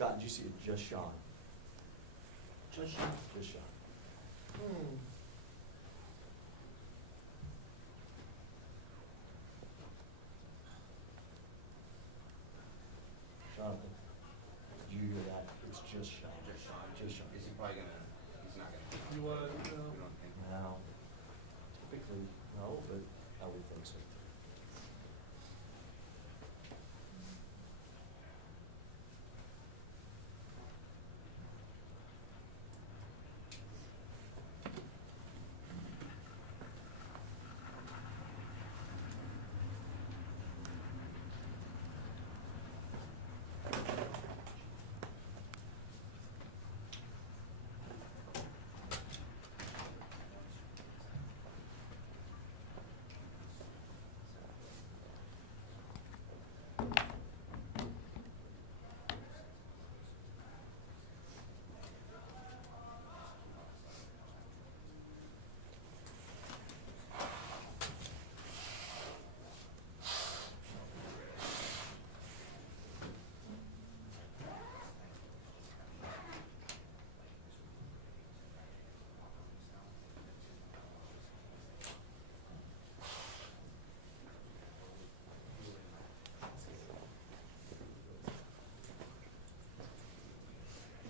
Scott, did you see it? Just Sean. Just shot. Just Sean. Jonathan, did you hear that? It's just Sean. Just Sean. Just Sean. Is he probably gonna, he's not gonna. You want, You don't think? No. Typically, no, but I would think so.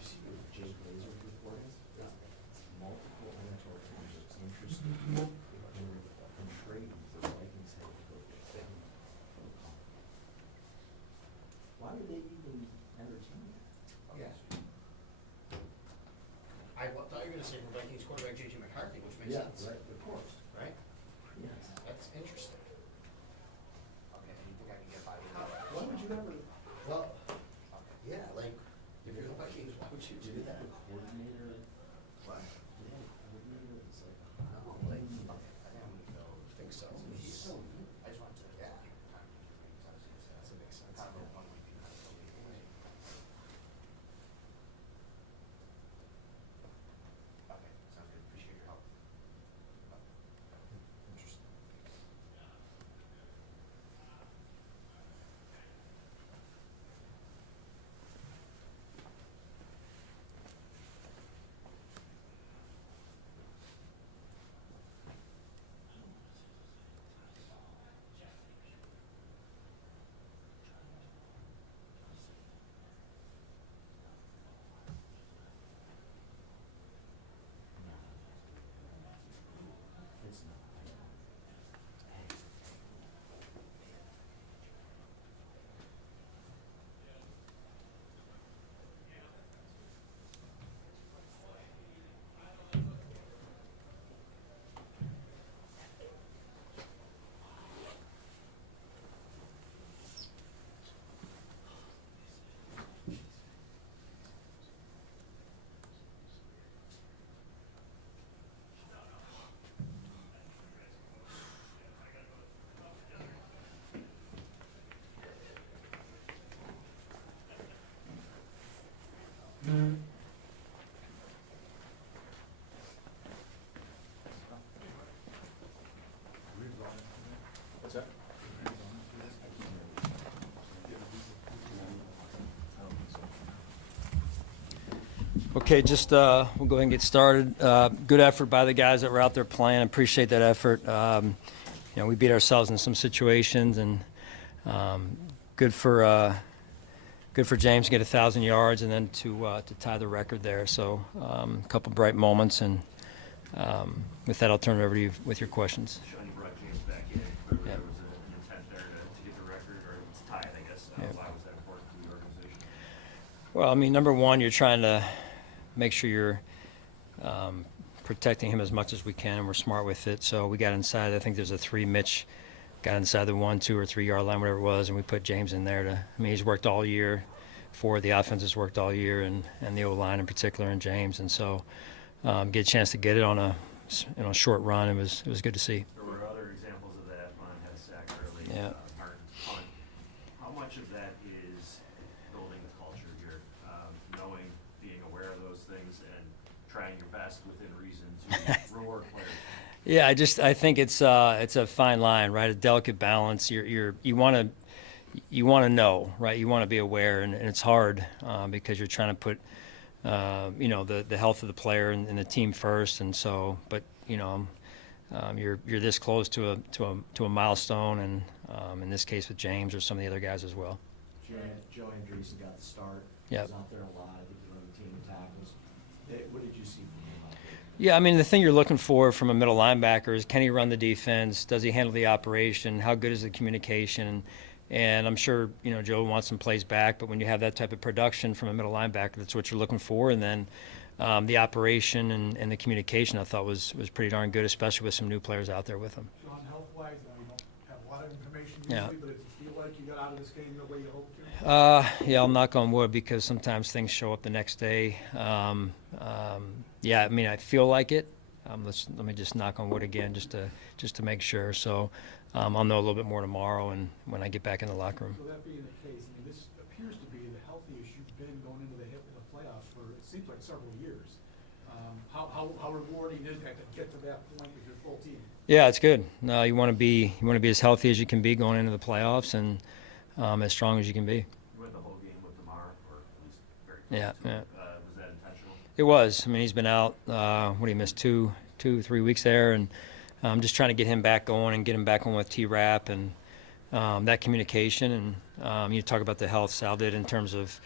You see what Jake Laser reported? Yeah. Multiple NFL teams are interested in trading for Vikings head coach. Why would they even entertain that? Yes. I thought you were gonna say for Vikings quarterback J.J. McCarthy, which makes sense. Right, of course. Right? Yes. That's interesting. Okay, do you think I can get by with that? Why would you ever? Well, yeah, like, if you're the Vikings, why would you do that? Coordinator. What? Yeah, coordinator. It's like. No, like, okay, I don't think so. He's so good. I just want to, yeah. That's a big sense. Kind of a one-week kind of a week, right? Okay, sounds good. Appreciate your help. Interesting. It's not. Hey. What's that? Okay, just we'll go ahead and get started. Good effort by the guys that were out there playing. Appreciate that effort. We beat ourselves in some situations, and good for James to get 1,000 yards and then to tie the record there. So a couple bright moments, and with that, I'll turn it over to you with your questions. Sean, you brought James back in. Clearly Yeah. there was an intent there to get the record, or to tie it, I guess. Yeah. Why was that important to the organization? Well, I mean, number one, you're trying to make sure you're protecting him as much as we can, and we're smart with it. So we got inside. I think there's a 3. Mitch got inside the 1, 2, or 3 yard line, whatever it was, and we put James in there. I mean, he's worked all year. The offense has worked all year, and the O-line in particular, and James. And so get a chance to get it on a short run. It was good to see. There were other examples of that. Ron had a sack early. Yeah. Martin's punt. How much of that is building the culture here? Knowing, being aware of those things, and trying your best within reason to reward players? Yeah, I think it's a fine line, right? A delicate balance. You want to you want to know, right? You want to be aware, and it's hard because you're trying to put, the health of the player and the team first, and so, but you're this close to a milestone, and in this case with James or some of the other guys as well. Joe Andreessen got the start. Yep. He was out there a lot. I think he won the team in tackles. What did you see from him out there? Yeah, I mean, the thing you're looking for from a middle linebacker is, can he run the defense? Does he handle the operation? How good is the communication? And I'm sure, Joe wants some plays back, but when you have that type of production from a middle linebacker, that's what you're looking for. And then the operation and the communication, I thought was pretty darn good, especially with some new players out there with him. Sean, health-wise, we don't have a lot of information Yeah. usually, but does it feel like you got out of this game the way you hoped to? Yeah, I'll knock on wood because sometimes things show up the next day. Yeah, I mean, I feel like it. Let me just knock on wood again, just to make sure. So I'll know a little bit more tomorrow, and when I get back in the locker room. So that being the case, I mean, this appears to be the healthiest you've been going into the playoffs for, it seems like, several years. How rewarding is that to get to that point with your full team? Yeah, it's good. No, you want to be as healthy as you can be going into the playoffs, and as strong as you can be. You went the whole game with Damar, or at least very close Yeah, to it. yeah. Was that intentional? It was. I mean, he's been out. What he missed 3 weeks there, and I'm just trying to get him back going and get him back on with T-Rap and that communication. And you talk about the health Sal did in terms of,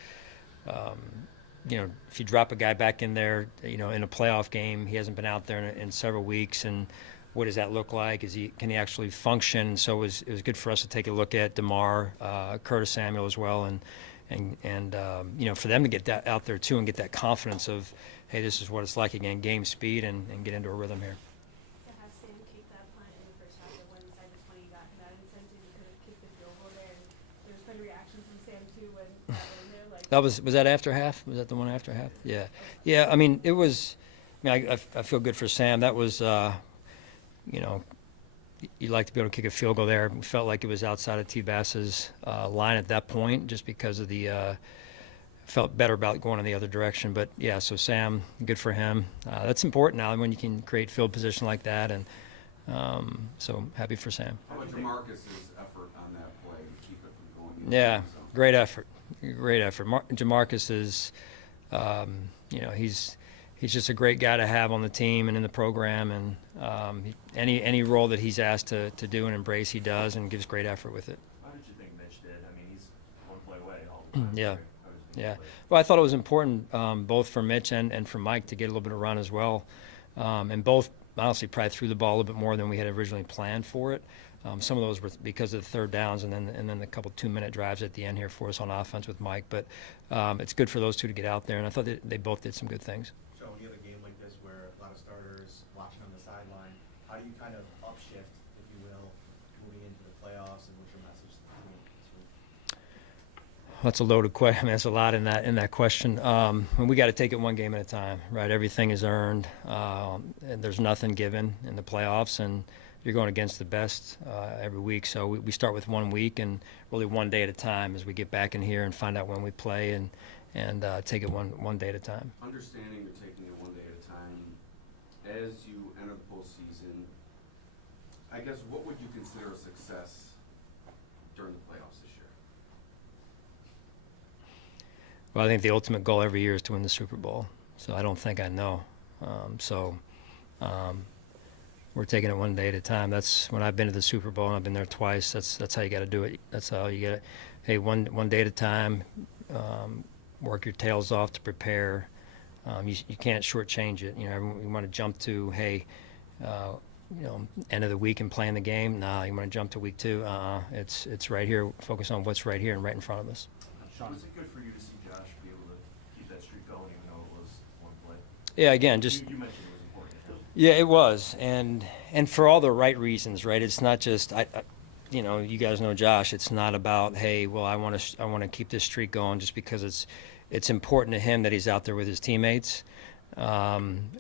if you drop a guy back in there, in a playoff game, he hasn't been out there in several weeks, and what does that look like? Can he actually function? So it was good for us to take a look at Damar, Curtis Samuel as well, and for them to get that out there too and get that confidence of, hey, this is what it's like again, game speed, and get into a rhythm here. To have Sam kick that punt in the first half that went inside the 20, got that incentive, you could have kicked the field goal there. And there was kind of reaction from Sam too when that went in there. Like, Was that after half? Was that the one after half? Yeah. I mean, it was. I mean, I feel good for Sam. That was, you'd like to be able to kick a field goal there. We felt like it was outside of T-Bass's line at that point, just because of the. Felt better about going in the other direction, but yeah. So Sam, good for him. That's important now when you can create field position like that, and so happy for Sam. How about Jamarcus's effort on that play to keep it from going? into Yeah, the zone? great effort. Jamarcus is, he's just a great guy to have on the team and in the program, and any role that he's asked to do and embrace, he does, and gives great effort with it. How did you think Mitch did? I mean, he's one play away all the time. Yeah. Right? How did you think Yeah. he played? Well, I thought it was important both for Mitch and for Mike to get a little bit of run as well, and both honestly probably threw the ball a little bit more than we had originally planned for it. Some of those were because of the third downs, and then a couple 2-minute drives at the end here for us on offense with Mike. But it's good for those two to get out there, and I thought they both did some good things. So when you have a game like this where a lot of starters watching on the sideline, how do you kind of upshift, if you will, moving into the playoffs, and what's your message to the team this week? That's a loaded question. I mean, that's a lot in that question. And we got to take it one game at a time, right? Everything is earned, and there's nothing given in the playoffs, and you're going against the best every week. So we start with 1 week and really one day at a time as we get back in here and find out when we play and take it one day at a time. Understanding you're taking it one day at a time, as you enter the postseason, I guess what would you consider a success during the playoffs this year? Well, I think the ultimate goal every year is to win the Super Bowl. So I don't think I know. We're taking it one day at a time. That's when I've been to the Super Bowl, and I've been there twice. That's how you got to do it. That's how you get it. Hey, one day at a time. Work your tails off to prepare. You can't shortchange it. You want to jump to end of the week and playing the game. Nah, you want to jump to week 2. It's right here. Focus on what's right here and right in front of us. Sean, was it good for you to see Josh be able to keep that streak going, even though it was one play? Yeah, again, just. You mentioned it was important to him. Yeah, it was, and for all the right reasons, right? It's not just you guys know Josh. It's not about, hey, well, I want to keep this streak going just because it's important to him that he's out there with his teammates, and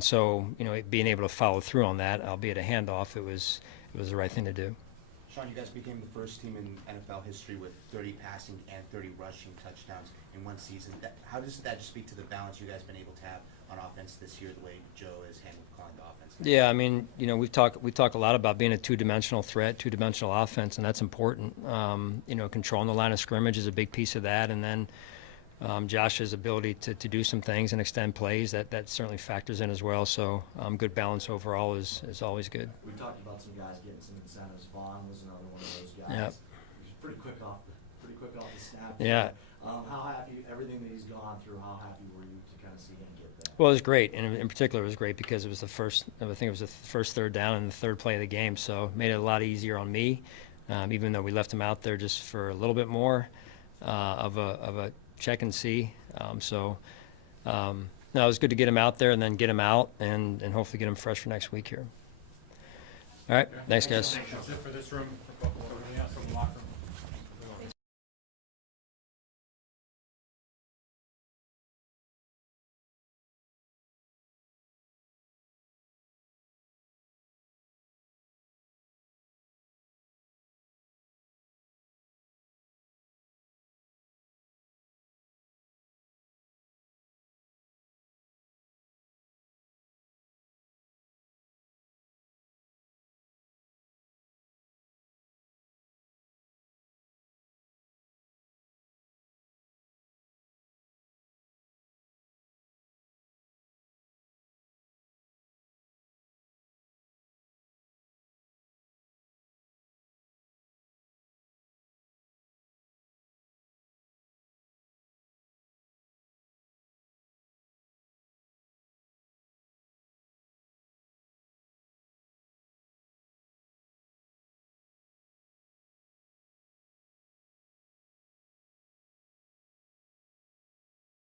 so being able to follow through on that, albeit a handoff, it was the right thing to do. Sean, you guys became the first team in NFL history with 30 passing and 30 rushing touchdowns in one season. How does that just speak to the balance you guys been able to have on offense this year, the way Joe has handled calling the offense? Yeah, I mean, you know, we talk a lot about being a two-dimensional threat, two-dimensional offense, and that's important. You know, controlling the line of scrimmage is a big piece of that, and then Josh's ability to do some things and extend plays, that certainly factors in as well. So good balance overall is always good. We talked about some guys getting some incentives. Vaughn was another one of those guys. Yep. He was pretty quick off the snap. Yeah. How happy, everything that he's gone through, how happy were you to kind of see him get that? Well, it was great, and in particular, it was great because it was I think it was the first third down and the third play of the game, so it made it a lot easier on me, even though we left him out there just for a little bit more of a check and see. No, it was good to get him out there and then get him out and hopefully get him fresh for next week here. All right, thanks, guys. That's it for this room.